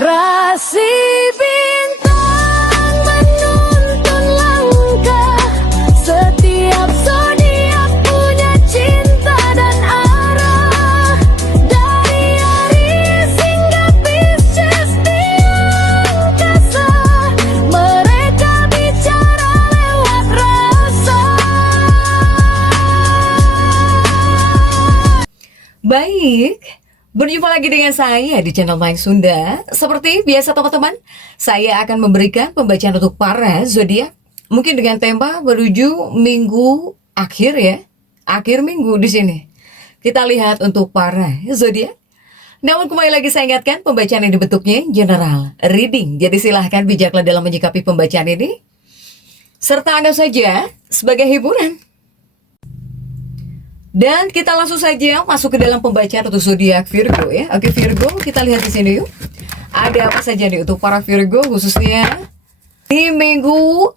Rasi bintang menuntun langkah, setiap zodiak punya cinta dan arah. Dari Aries hingga Pisces di angkasa, mereka bicara lewat rasa. Baik, berjumpa lagi dengan saya di channel Main Sunda. Seperti biasa teman-teman, saya akan memberikan pembacaan untuk para zodiak. Mungkin dengan tema menuju minggu akhir ya, akhir minggu di sini. Kita lihat untuk para zodiak. Namun kembali lagi saya ingatkan, pembacaan ini bentuknya general reading. Jadi silahkan bijaklah dalam menyikapi pembacaan ini, serta anggap saja sebagai hiburan. Dan kita langsung saja masuk ke dalam pembacaan untuk zodiak Virgo ya. Oke Virgo, kita lihat di sini yuk. Ada apa saja nih untuk para Virgo khususnya di minggu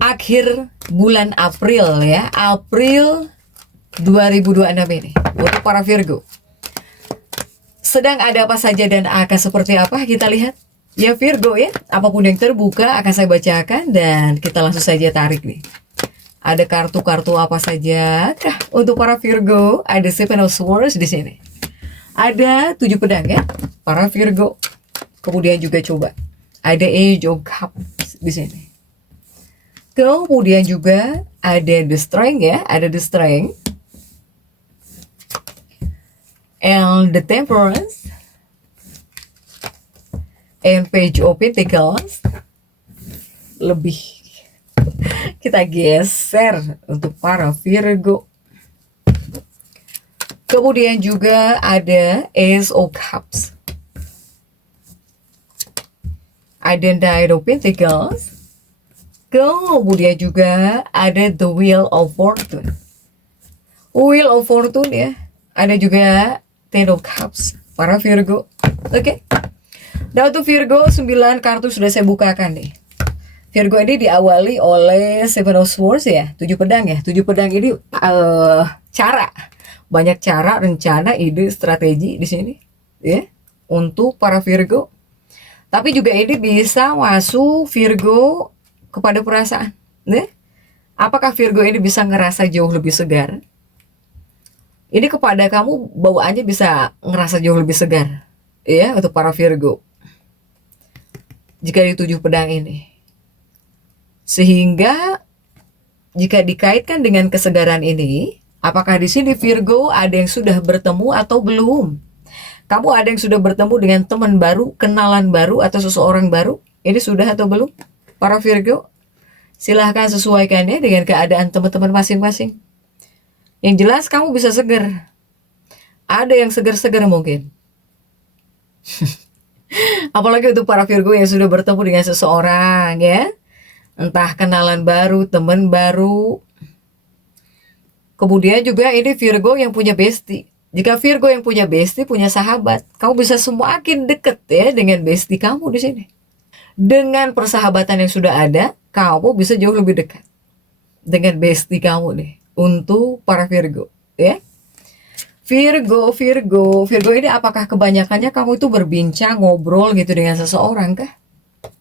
akhir bulan April ya. April 2026 ini untuk para Virgo. Sedang ada apa saja dan akan seperti apa kita lihat. Ya Virgo ya, apapun yang terbuka akan saya bacakan dan kita langsung saja tarik nih. Ada kartu-kartu apa saja kah untuk para Virgo? Ada Seven of Swords di sini. Ada 7 pedang ya, para Virgo. Kemudian juga coba ada Age of Cups di sini. Kemudian juga ada The Strength ya, ada The Strength. And the Temperance. And Page of Pentacles. Lebih kita geser untuk para Virgo. Kemudian juga ada Ace of Cups. Ada Knight of Pentacles. Kemudian juga ada The Wheel of Fortune. Wheel of Fortune ya. Ada juga Ten of Cups para Virgo. Oke. Dan untuk Virgo 9 kartu sudah saya bukakan nih. Virgo ini diawali oleh Seven of Swords ya, 7 pedang ya. 7 pedang ini cara, banyak cara, rencana, ide, strategi di sini ya untuk para Virgo. Tapi juga ini bisa masuk Virgo kepada perasaan ya. Apakah Virgo ini bisa ngerasa jauh lebih segar? Ini kepada kamu bawaannya bisa ngerasa jauh lebih segar ya untuk para Virgo. Jika di 7 pedang ini. Sehingga jika dikaitkan dengan kesegaran ini, apakah di sini Virgo ada yang sudah bertemu atau belum? Kamu ada yang sudah bertemu dengan teman baru, kenalan baru, atau seseorang baru? Ini sudah atau belum? Para Virgo, silahkan sesuaikannya dengan keadaan teman-teman masing-masing. Yang jelas kamu bisa segar. Ada yang segar-segar mungkin. Apalagi untuk para Virgo yang sudah bertemu dengan seseorang ya. Entah kenalan baru, teman baru. Kemudian juga ini Virgo yang punya bestie. Jika Virgo yang punya bestie, punya sahabat, kamu bisa semakin dekat ya dengan bestie kamu di sini. Dengan persahabatan yang sudah ada, kamu bisa jauh lebih dekat dengan bestie kamu nih. Untuk para Virgo ya. Virgo ini apakah kebanyakannya kamu itu berbincang, ngobrol gitu dengan seseorang kah?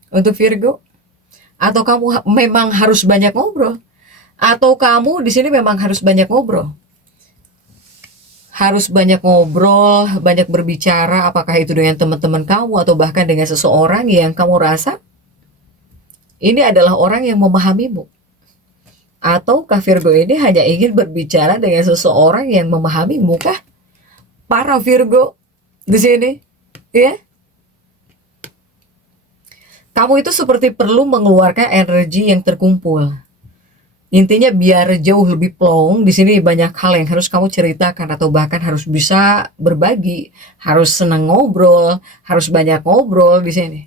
Untuk Virgo? Atau kamu memang harus banyak ngobrol? Atau kamu di sini memang harus banyak ngobrol? Harus banyak ngobrol, banyak berbicara, apakah itu dengan teman-teman kamu atau bahkan dengan seseorang yang kamu rasa ini adalah orang yang memahamimu? Atau Virgo ini hanya ingin berbicara dengan seseorang yang memahamimu kah? Para Virgo di sini, ya? Kamu itu seperti perlu mengeluarkan energi yang terkumpul. Intinya biar jauh lebih plong, di sini banyak hal yang harus kamu ceritakan atau bahkan harus bisa berbagi, harus senang ngobrol, harus banyak ngobrol di sini.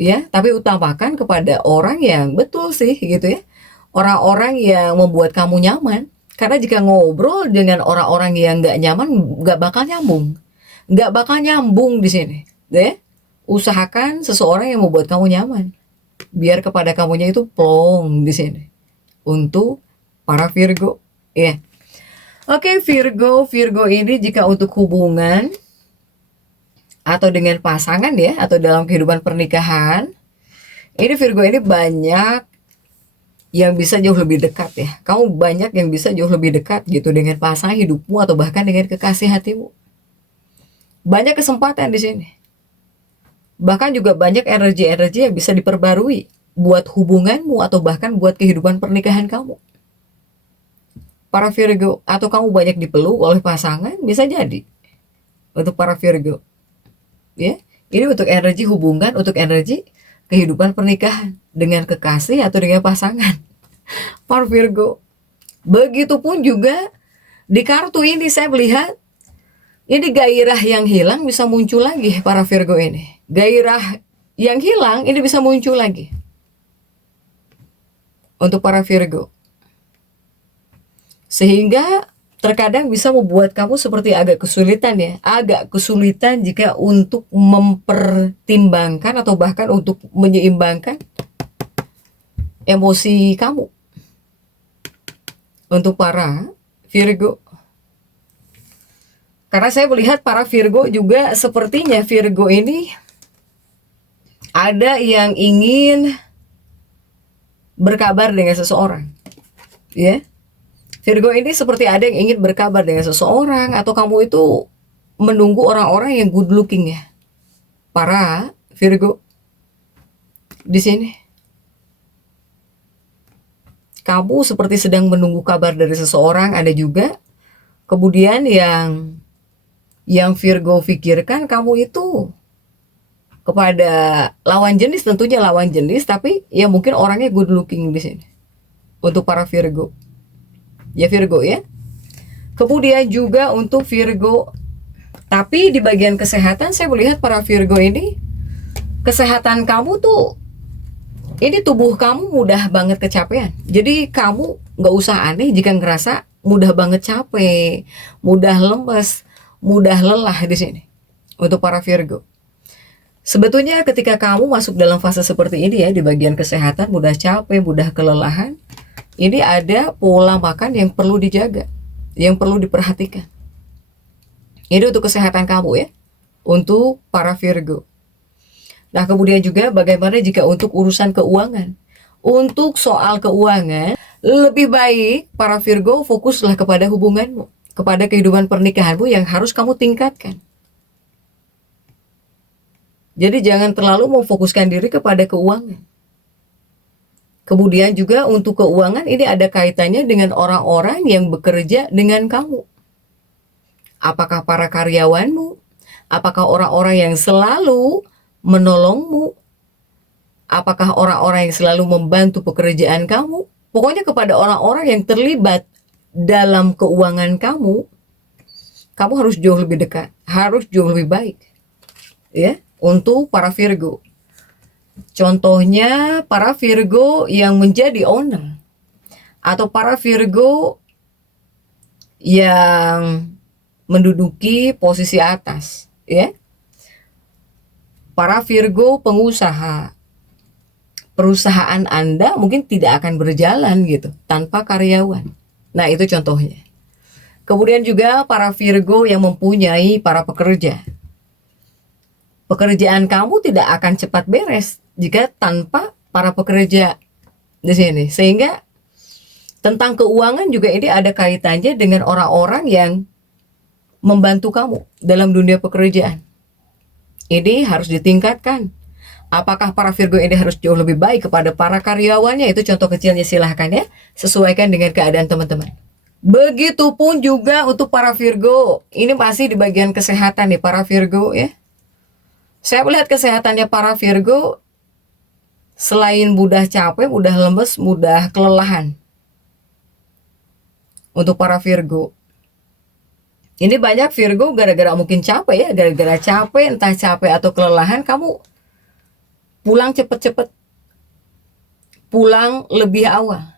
Ya, tapi utamakan kepada orang yang betul sih gitu ya. Orang-orang yang membuat kamu nyaman. Karena jika ngobrol dengan orang-orang yang nggak nyaman, nggak bakal nyambung. Nggak bakal nyambung di sini. Ya. Usahakan seseorang yang membuat kamu nyaman. Biar kepada kamunya itu plong di sini. Untuk para Virgo. Ya. Oke, Virgo ini jika untuk hubungan, atau dengan pasangan ya, atau dalam kehidupan pernikahan, ini Virgo ini banyak yang bisa jauh lebih dekat ya. Kamu banyak yang bisa jauh lebih dekat gitu dengan pasangan hidupmu atau bahkan dengan kekasih hatimu. Banyak kesempatan di sini. Bahkan juga banyak energi-energi yang bisa diperbarui buat hubunganmu atau bahkan buat kehidupan pernikahan kamu. Para Virgo, atau kamu banyak dipeluk oleh pasangan, bisa jadi. Untuk para Virgo. Ya, ini untuk energi hubungan, untuk energi kehidupan pernikahan dengan kekasih atau dengan pasangan. Para Virgo. Begitupun juga di kartu ini saya melihat ini gairah yang hilang bisa muncul lagi para Virgo ini. Gairah yang hilang ini bisa muncul lagi. Untuk para Virgo. Sehingga terkadang bisa membuat kamu seperti agak kesulitan ya. Agak kesulitan jika untuk mempertimbangkan atau bahkan untuk menyeimbangkan emosi kamu. Untuk para Virgo. Karena saya melihat para Virgo juga sepertinya Virgo ini ada yang ingin berkabar dengan seseorang. Ya. Virgo ini seperti ada yang ingin berkabar dengan seseorang atau kamu itu menunggu orang-orang yang good looking ya. Para Virgo di sini. Kamu seperti sedang menunggu kabar dari seseorang, ada juga. Kemudian yang Virgo pikirkan kamu itu kepada lawan jenis, tentunya lawan jenis, tapi ya mungkin orangnya good looking di sini. Untuk para Virgo. Ya Virgo ya. Kemudian juga untuk Virgo, tapi di bagian kesehatan saya melihat para Virgo ini, kesehatan kamu tuh, ini tubuh kamu mudah banget kecapean. Jadi kamu nggak usah aneh jika ngerasa mudah banget capek, mudah lemes, mudah lelah di sini. Untuk para Virgo. Sebetulnya ketika kamu masuk dalam fase seperti ini ya, di bagian kesehatan mudah capek, mudah kelelahan, ini ada pola makan yang perlu dijaga, yang perlu diperhatikan. Ini untuk kesehatan kamu ya, untuk para Virgo. Nah kemudian juga bagaimana jika untuk urusan keuangan. Untuk soal keuangan, lebih baik para Virgo fokuslah kepada hubunganmu, kepada kehidupan pernikahanmu yang harus kamu tingkatkan. Jadi jangan terlalu memfokuskan diri kepada keuangan. Kemudian juga untuk keuangan ini ada kaitannya dengan orang-orang yang bekerja dengan kamu. Apakah para karyawanmu? Apakah orang-orang yang selalu menolongmu? Apakah orang-orang yang selalu membantu pekerjaan kamu? Pokoknya kepada orang-orang yang terlibat dalam keuangan kamu, kamu harus jauh lebih dekat, harus jauh lebih baik. Ya, untuk para Virgo. Contohnya para Virgo yang menjadi owner atau para Virgo yang menduduki posisi atas, ya. Para Virgo pengusaha, perusahaan Anda mungkin tidak akan berjalan gitu tanpa karyawan. Nah, itu contohnya. Kemudian juga para Virgo yang mempunyai para pekerja. Pekerjaan kamu tidak akan cepat beres jika tanpa para pekerja di sini. Sehingga tentang keuangan juga ini ada kaitannya dengan orang-orang yang membantu kamu dalam dunia pekerjaan. Ini harus ditingkatkan. Apakah para Virgo ini harus jauh lebih baik kepada para karyawannya? Itu contoh kecilnya, silahkan ya. Sesuaikan dengan keadaan teman-teman. Begitupun juga untuk para Virgo. Ini masih di bagian kesehatan nih para Virgo ya. Saya melihat kesehatannya para Virgo selain mudah capek, mudah lemes, mudah kelelahan. Untuk para Virgo. Ini banyak Virgo gara-gara mungkin capek ya, gara-gara capek, entah capek atau kelelahan, kamu pulang cepet-cepet. Pulang lebih awal.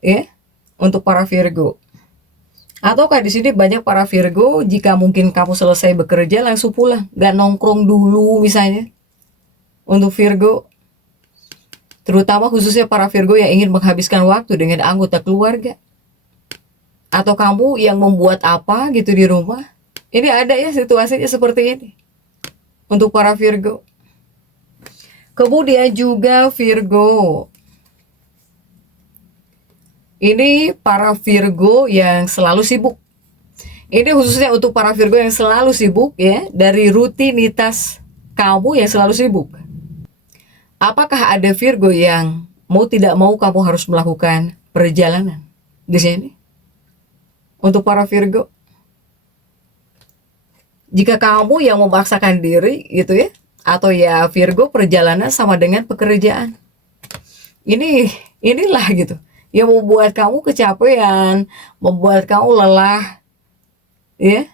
Ya, untuk para Virgo. Ataukah di sini banyak para Virgo jika mungkin kamu selesai bekerja langsung pulang, gak nongkrong dulu misalnya. Untuk Virgo, terutama khususnya para Virgo yang ingin menghabiskan waktu dengan anggota keluarga. Atau kamu yang membuat apa gitu di rumah. Ini ada ya situasinya seperti ini. untuk para Virgo. Kemudian juga Virgo. Ini para Virgo yang selalu sibuk. Ini khususnya untuk para Virgo yang selalu sibuk ya, dari rutinitas kamu yang selalu sibuk. Apakah ada Virgo yang mau tidak mau kamu harus melakukan perjalanan di sini? Untuk para Virgo. Jika kamu yang memaksakan diri gitu ya, atau ya Virgo, perjalanan sama dengan pekerjaan. Inilah gitu yang membuat kamu kecapean, membuat kamu lelah, ya.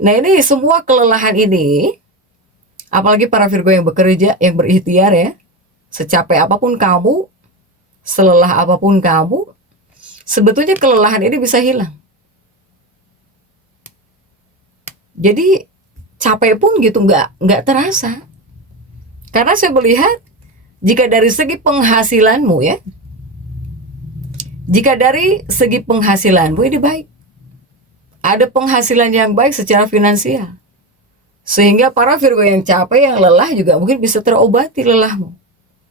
Nah ini semua kelelahan ini, apalagi para Virgo yang bekerja, yang berikhtiar ya, secapek apapun kamu, selelah apapun kamu, sebetulnya kelelahan ini bisa hilang. Jadi capek pun gitu nggak terasa. Karena saya melihat jika dari segi penghasilanmu ya, jika dari segi penghasilanmu ini baik, ada penghasilan yang baik secara finansial, sehingga para Virgo yang capek, yang lelah juga mungkin bisa terobati lelahmu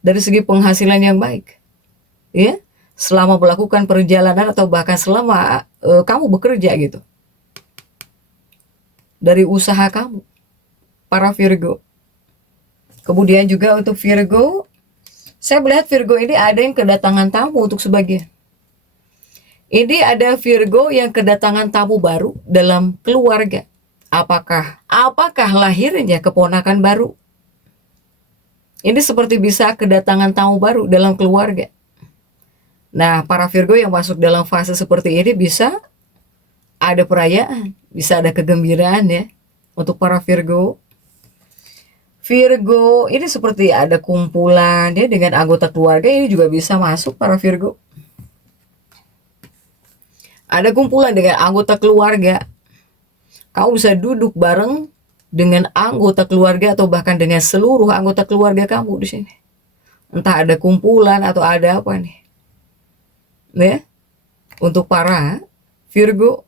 dari segi penghasilan yang baik, ya, selama melakukan perjalanan atau bahkan selama kamu bekerja gitu, dari usaha kamu, para Virgo. Kemudian juga untuk Virgo, saya melihat Virgo ini ada yang kedatangan tamu untuk sebagian. Ini ada Virgo yang kedatangan tamu baru dalam keluarga. Apakah lahirnya keponakan baru? Ini seperti bisa kedatangan tamu baru dalam keluarga. Nah, para Virgo yang masuk dalam fase seperti ini bisa ada perayaan, bisa ada kegembiraan ya untuk para Virgo. Virgo ini seperti ada kumpulan ya dengan anggota keluarga, ini juga bisa masuk para Virgo. Ada kumpulan dengan anggota keluarga. Kamu bisa duduk bareng dengan anggota keluarga atau bahkan dengan seluruh anggota keluarga kamu di sini. Entah ada kumpulan atau ada apa nih. Ya. Untuk para Virgo.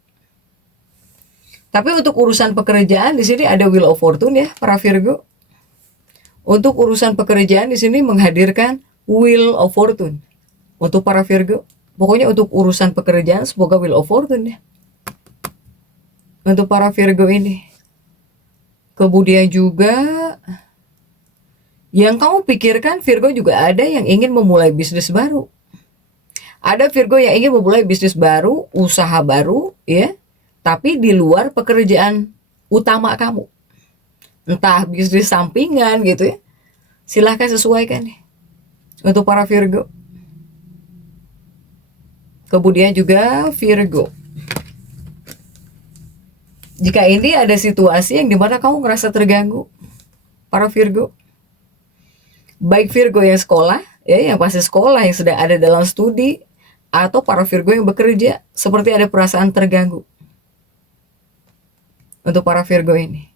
Tapi untuk urusan pekerjaan di sini ada Wheel of Fortune ya, para Virgo. Untuk urusan pekerjaan di sini menghadirkan Wheel of Fortune. Untuk para Virgo. Pokoknya untuk urusan pekerjaan semoga Wheel of Fortune ya. Untuk para Virgo ini. Kemudian juga yang kamu pikirkan Virgo juga ada yang ingin memulai bisnis baru. Ada Virgo yang ingin memulai bisnis baru, usaha baru ya. Tapi di luar pekerjaan utama kamu. Entah bisnis sampingan gitu ya. Silahkan sesuaikan nih. Untuk para Virgo. Kemudian juga Virgo. Jika ini ada situasi yang dimana kamu ngerasa terganggu, para Virgo. Baik Virgo yang sekolah, ya, yang pasti sekolah, yang sedang ada dalam studi, atau para Virgo yang bekerja, seperti ada perasaan terganggu. Untuk para Virgo ini.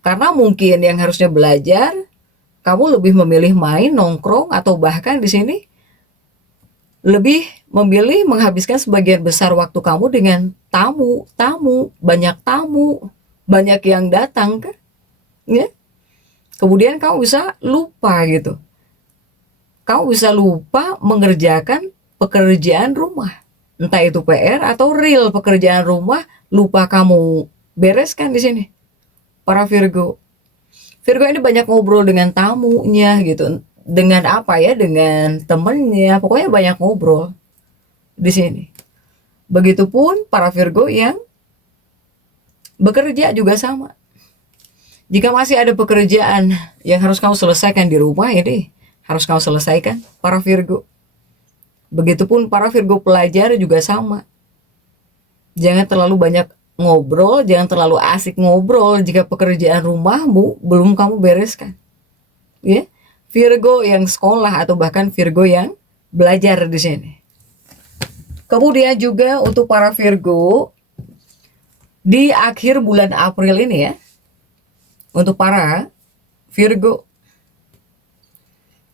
Karena mungkin yang harusnya belajar, kamu lebih memilih main, nongkrong, atau bahkan di sini lebih memilih menghabiskan sebagian besar waktu kamu dengan tamu, banyak yang datang kan, ya. Kemudian kamu bisa lupa gitu, kamu bisa lupa mengerjakan pekerjaan rumah, entah itu PR atau real pekerjaan rumah, lupa kamu bereskan di sini, para Virgo. Virgo ini banyak ngobrol dengan tamunya gitu. Dengan apa ya, dengan temennya, pokoknya banyak ngobrol di sini. Begitupun para Virgo yang bekerja juga sama. Jika masih ada pekerjaan yang harus kamu selesaikan di rumah, ini harus kamu selesaikan, para Virgo. Begitupun para Virgo pelajar juga sama. Jangan terlalu banyak ngobrol, jangan terlalu asik ngobrol jika pekerjaan rumahmu belum kamu bereskan. Ya. Virgo yang sekolah atau bahkan Virgo yang belajar di sini. Kemudian juga untuk para Virgo di akhir bulan April ini ya. Untuk para Virgo.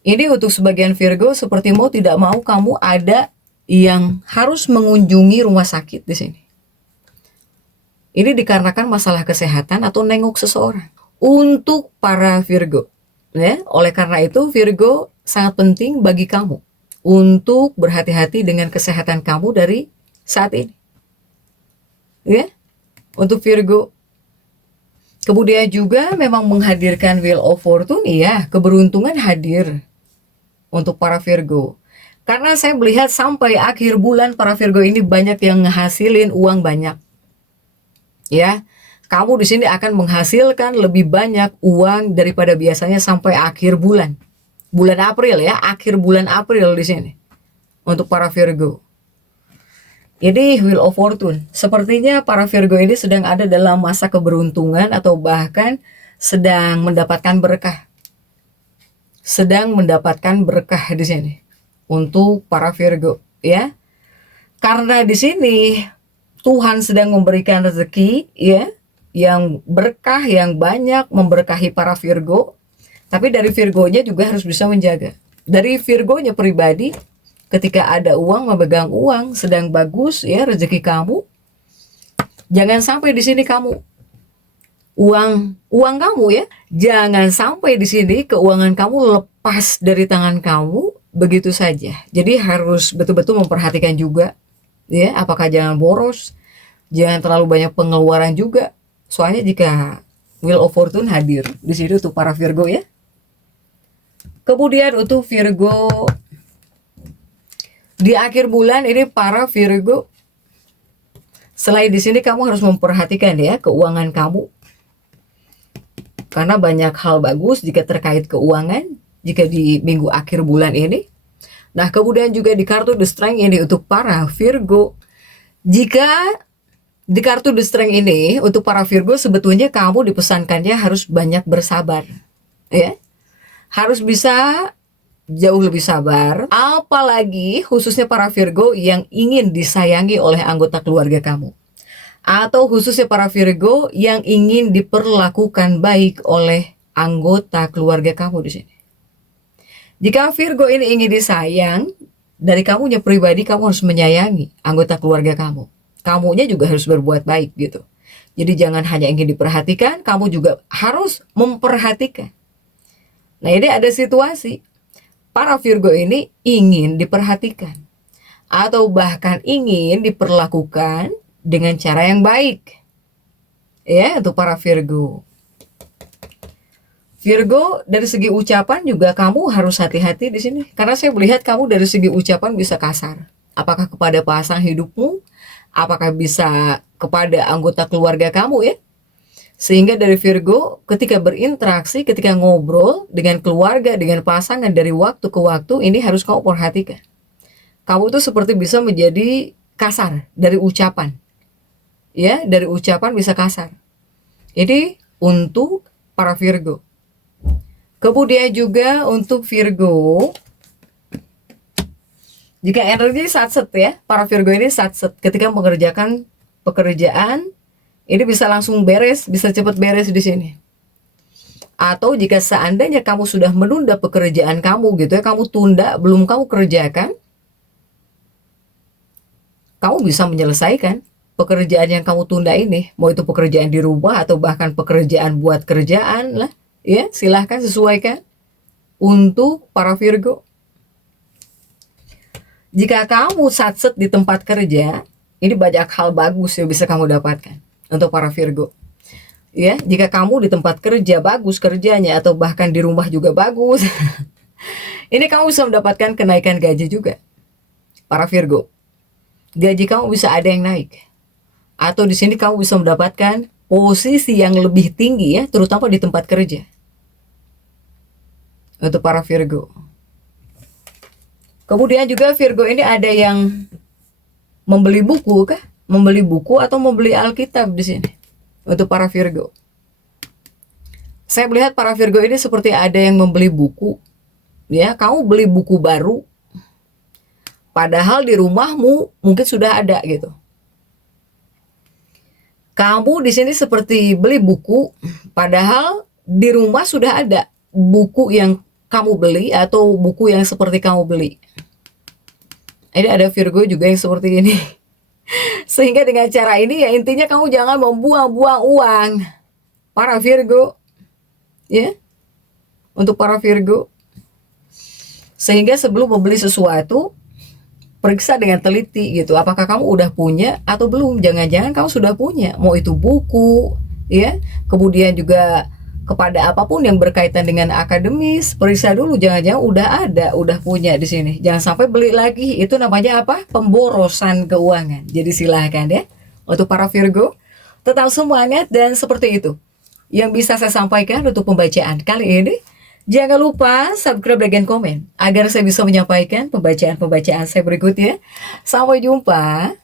Ini untuk sebagian Virgo seperti mau tidak mau kamu ada yang harus mengunjungi rumah sakit di sini. Ini dikarenakan masalah kesehatan atau nengok seseorang. untuk para Virgo. Ya, oleh karena itu Virgo sangat penting bagi kamu untuk berhati-hati dengan kesehatan kamu dari saat ini. Ya, untuk Virgo. Kemudian juga memang menghadirkan Wheel of Fortune, ya, keberuntungan hadir untuk para Virgo. Karena saya melihat sampai akhir bulan para Virgo ini banyak yang ngehasilin uang banyak. Ya, kamu di sini akan menghasilkan lebih banyak uang daripada biasanya sampai akhir bulan. Bulan April, ya, akhir bulan April di sini untuk para Virgo. Jadi Wheel of Fortune, sepertinya para Virgo ini sedang ada dalam masa keberuntungan atau bahkan sedang mendapatkan berkah. Sedang mendapatkan berkah di sini untuk para Virgo, ya. Karena di sini Tuhan sedang memberikan rezeki, ya, yang berkah, yang banyak memberkahi para Virgo. Tapi dari Virgonya juga harus bisa menjaga. Dari Virgonya pribadi, ketika ada uang, memegang uang, sedang bagus, ya, rezeki kamu. Jangan sampai di sini kamu uang kamu, ya, jangan sampai di sini keuangan kamu lepas dari tangan kamu begitu saja. Jadi harus betul-betul memperhatikan juga, ya, apakah jangan boros, jangan terlalu banyak pengeluaran juga. Soalnya jika Wheel of Fortune hadir di sini untuk para Virgo, ya. Kemudian untuk Virgo di akhir bulan ini para Virgo, selain di sini kamu harus memperhatikan, ya, keuangan kamu. Karena banyak hal bagus jika terkait keuangan jika di minggu akhir bulan ini. Nah, kemudian juga di kartu The Strength ini untuk para Virgo. Jika di kartu The Strength ini untuk para Virgo, sebetulnya kamu dipesankannya harus banyak bersabar, ya. Harus bisa jauh lebih sabar, apalagi khususnya para Virgo yang ingin disayangi oleh anggota keluarga kamu, atau khususnya para Virgo yang ingin diperlakukan baik oleh anggota keluarga kamu di sini. Jika Virgo ini ingin disayang, dari kamunya pribadi kamu harus menyayangi anggota keluarga kamu. Kamunya juga harus berbuat baik gitu. Jadi jangan hanya ingin diperhatikan, kamu juga harus memperhatikan. Nah, ini ada situasi para Virgo ini ingin diperhatikan atau bahkan ingin diperlakukan dengan cara yang baik, ya, untuk para Virgo. Virgo dari segi ucapan juga kamu harus hati-hati di sini, karena saya melihat kamu dari segi ucapan bisa kasar. Apakah kepada pasangan hidupmu, apakah bisa kepada anggota keluarga kamu, ya. Sehingga dari Virgo ketika berinteraksi, ketika ngobrol dengan keluarga, dengan pasangan dari waktu ke waktu, ini harus kamu perhatikan. Kamu tuh seperti bisa menjadi kasar dari ucapan. Ya, dari ucapan bisa kasar. Ini untuk para Virgo. Kemudian juga untuk Virgo, jika energi satset, ya, para Virgo ini satset ketika mengerjakan pekerjaan, ini bisa langsung beres, bisa cepat beres di sini. Atau jika seandainya kamu sudah menunda pekerjaan kamu gitu, ya, kamu tunda, belum kamu kerjakan, kamu bisa menyelesaikan pekerjaan yang kamu tunda ini. Mau itu pekerjaan di rumah atau bahkan pekerjaan buat kerjaan lah, ya, silahkan sesuaikan untuk para Virgo. Jika kamu satset di tempat kerja, ini banyak hal bagus yang bisa kamu dapatkan untuk para Virgo, ya. Jika kamu di tempat kerja bagus kerjanya atau bahkan di rumah juga bagus, ini kamu bisa mendapatkan kenaikan gaji juga, para Virgo. Gaji kamu bisa ada yang naik, atau di sini kamu bisa mendapatkan posisi yang lebih tinggi, ya, terutama di tempat kerja untuk para Virgo. Kemudian juga Virgo ini ada yang membeli buku kah? Membeli buku atau membeli Alkitab di sini untuk para Virgo. Saya melihat para Virgo ini seperti ada yang membeli buku, ya. Kamu beli buku baru, padahal di rumahmu mungkin sudah ada gitu. Kamu di sini seperti beli buku, padahal di rumah sudah ada buku yang kamu beli atau buku yang seperti kamu beli. Ini ada Virgo juga yang seperti ini. Sehingga dengan cara ini, ya, intinya kamu jangan membuang-buang uang, para Virgo. ya, untuk para Virgo. Sehingga sebelum membeli sesuatu, periksa dengan teliti gitu, apakah kamu udah punya atau belum. Jangan-jangan kamu sudah punya, mau itu buku, ya, kemudian juga kepada apapun yang berkaitan dengan akademis, periksa dulu, jangan-jangan udah ada, udah punya di sini. Jangan sampai beli lagi, itu namanya apa? Pemborosan keuangan. Jadi silahkan ya, untuk para Virgo, tetap semangat dan seperti itu yang bisa saya sampaikan untuk pembacaan kali ini. Jangan lupa subscribe, like, dan komen agar saya bisa menyampaikan pembacaan-pembacaan saya berikutnya. Sampai jumpa.